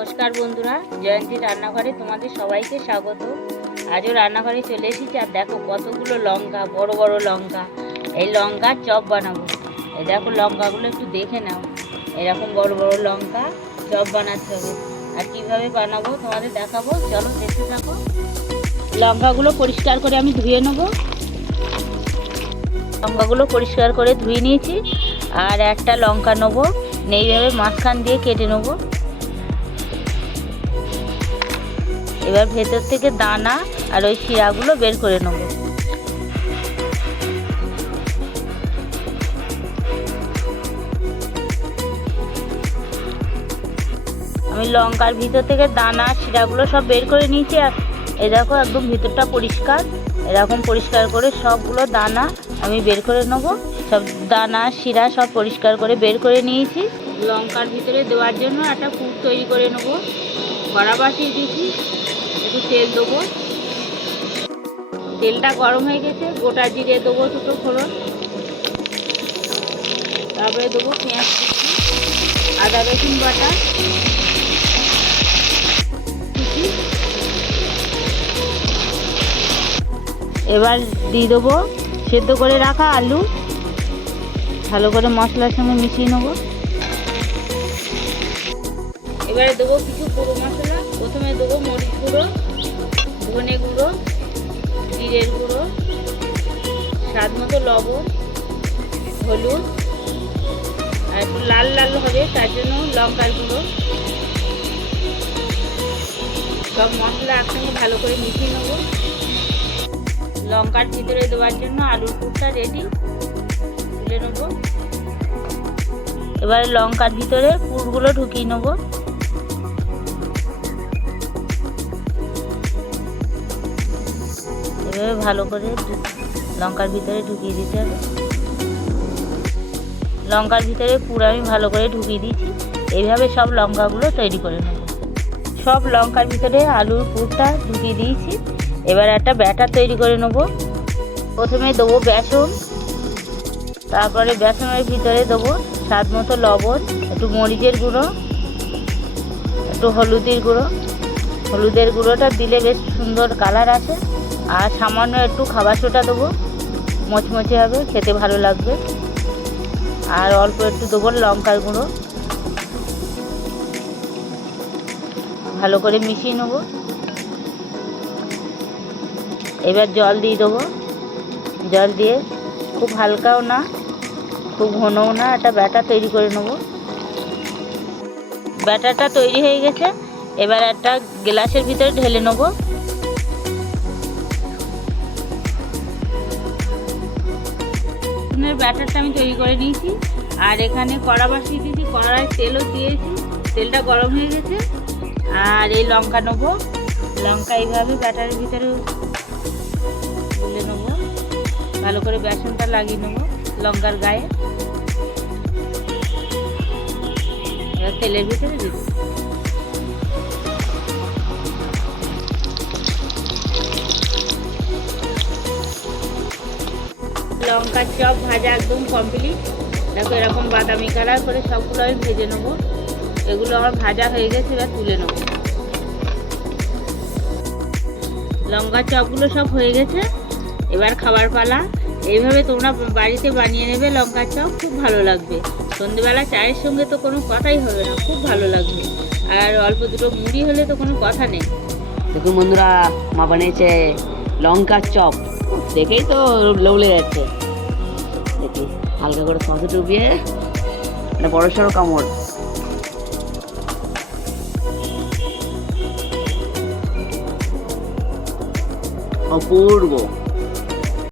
নমস্কার বন্ধুরা জয়ন্তী রান্নাঘরে তোমাদের সবাইকে স্বাগত। আজও রান্নাঘরে চলে এসেছি আর দেখো কতগুলো লঙ্কা, বড় বড় লঙ্কা। এই লঙ্কার চপ বানাবো। এই দেখো লঙ্কাগুলো একটু দেখে নাও। এরকম বড় বড় লঙ্কা চপ বানাতে হবে। আর কীভাবে বানাবো তোমাদের দেখাবো। চলো দেখতে থাকো। লঙ্কাগুলো পরিষ্কার করে আমি ধুয়ে নেব। লঙ্কাগুলো পরিষ্কার করে ধুয়ে নিয়েছি। আর একটা লঙ্কা নেব। এইভাবে মাঝখান দিয়ে কেটে নেব। এবার ভেতর থেকে দানা আর ওই শিরাগুলো বের করে নেব। আমি লঙ্কার ভিতর থেকে দানা, শিরাগুলো সব বের করে নিয়েছি আর এই দেখো একদম ভিতরটা পরিষ্কার। এরকম পরিষ্কার করে সবগুলো দানা আমি বের করে নেব। সব দানা, শিরা সব পরিষ্কার করে বের করে নিয়েছি। লঙ্কার ভিতরে দেওয়ার জন্য একটা পুর তৈরি করে নেব। কড়া বসিয়ে দিয়েছি। একটু তেল দেবো। তেলটা গরম হয়ে গেছে, গোটা জিরে দেবো দুটো ফোড়ন। তারপরে দেবো পেঁয়াজ আদা রসুন বাটা। এবার দিয়ে দেবো সেদ্ধ করে রাখা আলু। ভালো করে মশলার সঙ্গে মিশিয়ে নেব। এবারে দেবো কিছু গুঁড়ো মশলা। প্রথমে দেবো মরিচ গুঁড়ো, ধনে গুঁড়ো, জিরের গুঁড়ো, স্বাদ মতো লবণ, হলুদ, আর একটু লাল লাল হবে, তার জন্য লঙ্কার গুঁড়ো। সব মশলা একসঙ্গে ভালো করে মিশিয়ে নেব। লঙ্কার ভিতরে দেওয়ার জন্য আলুর পুরটা রেডি তুলে নেব। এবারে লঙ্কার ভিতরে পুরগুলো ঢুকিয়ে নেব। এভাবে ভালো করে লঙ্কার ভিতরে ঢুকিয়ে দিতে হবে। লঙ্কার ভিতরে পুরো আমি ভালো করে ঢুকিয়ে দিয়েছি। এইভাবে সব লঙ্কাগুলো তৈরি করে নেব। সব লঙ্কার ভিতরে আলুর পুরটা ঢুকিয়ে দিয়েছি। এবার একটা ব্যাটার তৈরি করে নেব। প্রথমে দেবো বেসন। তারপরে বেসনের ভিতরে দেবো স্বাদ মতো লবণ, একটু মরিচের গুঁড়ো, একটু হলুদের গুঁড়ো। হলুদের গুঁড়োটা দিলে বেশ সুন্দর কালার আসে। আর সামান্য একটু খাবার সোটা দেবো। মচমচে হবে, খেতে ভালো লাগবে। আর অল্প একটু দেবো লঙ্কার গুঁড়ো। ভালো করে মিশিয়ে নেব। এবার জল দিয়ে দেবো। জল দিয়ে খুব হালকাও না, খুব ঘনও না, একটা ব্যাটার তৈরি করে নেব। ব্যাটারটা তৈরি হয়ে গেছে। এবার একটা গ্লাসের ভিতরে ঢেলে নেব। বেগুনের ব্যাটারটা আমি তৈরি করে নিয়েছি। আর এখানে কড়া বসিয়ে দিয়েছি, কড়ায় তেলও দিয়েছি। তেলটা গরম হয়ে গেছে। আর এই লঙ্কা নেব। লঙ্কা এইভাবে ব্যাটারের ভিতরে তুলে নেব। ভালো করে বেসনটা লাগিয়ে নেব লঙ্কার গায়ে। তেলের ভিতরে দিব। লঙ্কার চপ ভাজা একদম কমপ্লিট দেখো এরকম বাদামি কালার করে সবগুলো আমি ভেজে নেব। এগুলো আমার ভাজা হয়ে গেছে, এবার তুলে নেব। লঙ্কার চপগুলো সব হয়ে গেছে। এবার খাবার পালা। এইভাবে তোমরা বাড়িতে বানিয়ে নেবে লঙ্কার চপ, খুব ভালো লাগবে। সন্ধেবেলা চায়ের সঙ্গে তো কোনো কথাই হবে না, খুব ভালো লাগবে। আর অল্প দুটো মুড়ি হলে তো কোনো কথা নেই। দেখুন বন্ধুরা, মা বানিয়েছে লঙ্কার চপ। দেখেই তো লৌলে যাচ্ছে। দেখি হালকা করে সসে ডুবিয়ে। মানে বড় সড়ো কামড়। অপূর্ব।